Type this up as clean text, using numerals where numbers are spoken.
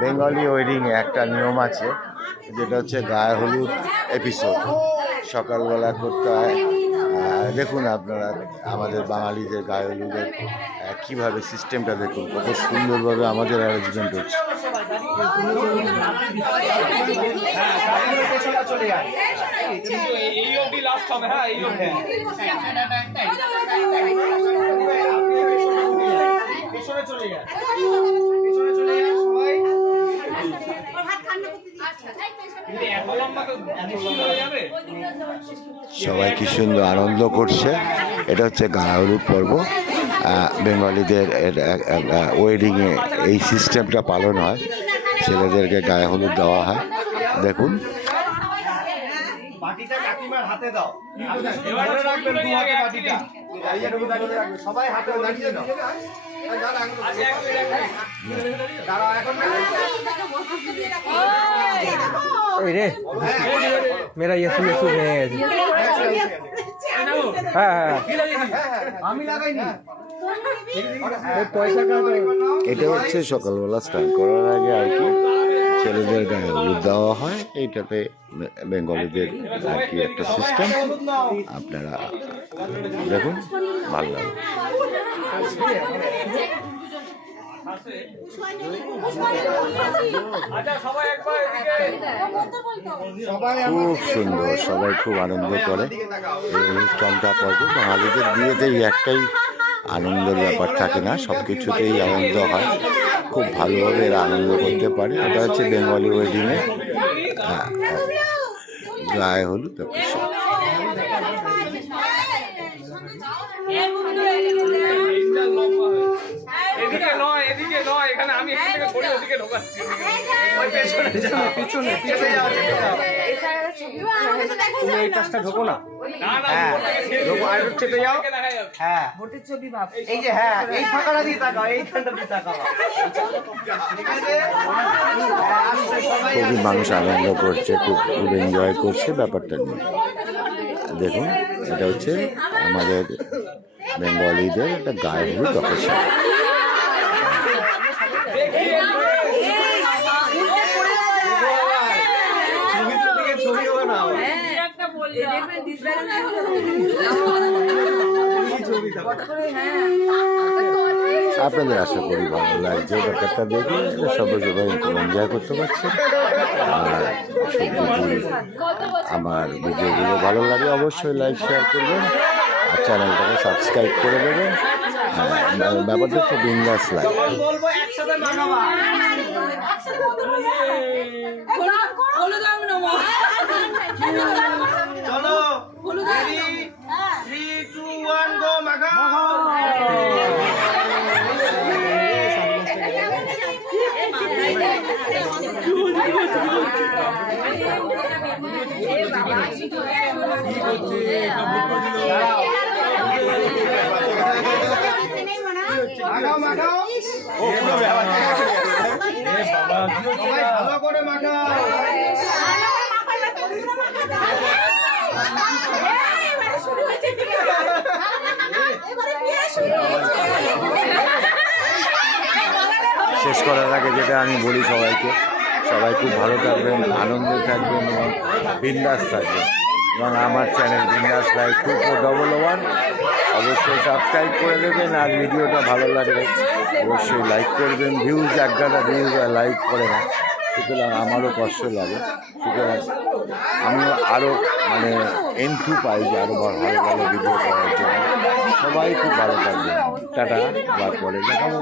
Bengali ওয়েডিংয়ে একটা নিয়ম আছে, যেটা হচ্ছে গায়ে হলুদ এপিসোড সকালবেলা করতে হয়। দেখুন আপনারা আমাদের বাঙালিদের গায়ে হলুদের কীভাবে সিস্টেমটা দেখুন, কত সুন্দরভাবে আমাদের অ্যারেঞ্জমেন্ট হচ্ছে। সবাই কি সুন্দর আনন্দ করছে। এটা হচ্ছে গায়ে হলুদ পর্ব। বেঙ্গলিদের ওয়েডিংয়ে এই সিস্টেমটা পালন হয়, ছেলেদেরকে গায়ে হলুদ দেওয়া হয়। দেখুন रे मेरा यसु यसु है। হ্যাঁ এটা হচ্ছে সকালবেলা স্নান করার আগে আর কি ছেলেদের গায়ে হলুদ দেওয়া হয়। এইটাতে বেঙ্গলিদের আর কি একটা সিস্টেম, আপনারা দেখুন ভালো লাগে। খুব সুন্দর, সবাই খুব আনন্দ করে এই অনুষ্ঠানটা পর্ব। বাঙালিদের বিয়েতেই একটাই আনন্দের ব্যাপার থাকে না, সব কিছুতেই আনন্দ হয়, খুব ভালোভাবে এরা আনন্দ করতে পারে। এটা হচ্ছে বেঙ্গলি ওয়েডিংয়ে গায়ে হলুদ এপিসোড। এই কাজটা ঢোকো না, চেপে যাও। হ্যাঁ এই যে হ্যাঁ এই ফাঁকাটা দিয়ে তাকাও, এইখানটা দিয়ে তাকাও। খুবই মানুষ আনন্দ করছে, খুব খুব এনজয় করছে ব্যাপারটা নিয়ে। দেখুন এটা হচ্ছে আমাদের বেঙ্গলিদের একটা গায়ে হলুদ অকেশন। আপনাদের আশা করি ভালো লাগছে ব্যাপারটা দেখে, সবাই খুব এনজয় করতে পারছে। আর যদি আমার ভিডিওগুলো ভালো লাগে অবশ্যই লাইক শেয়ার করবেন আর চ্যানেলটাকে সাবস্ক্রাইব করে দেবেন। ব্যাপারটা হচ্ছে বিন্দাস লাইফ। শেষ করার আগে যেটা আমি বলি সবাইকে, সবাই খুব ভালো থাকবেন, আনন্দে থাকবেন এবং বিন্দাস থাকবেন। এবং আমার চ্যানেল বিন্দাস লাইফ 2411 অবশ্যই সাবস্ক্রাইব করে দেবেন। আর ভিডিওটা ভালো লাগলে অবশ্যই লাইক করবেন। ভিউজ একগাদা ভিউজ লাইক করে না, সুতরাং আমারও কষ্ট লাগে। সুতরাং আমিও আরও মানে এন্থু পাই যে আরও ভালো ভালো ভিডিও করার জন্য। সবাই খুব ভালো থাকবেন। টাটা, বা পরে দেখাবো।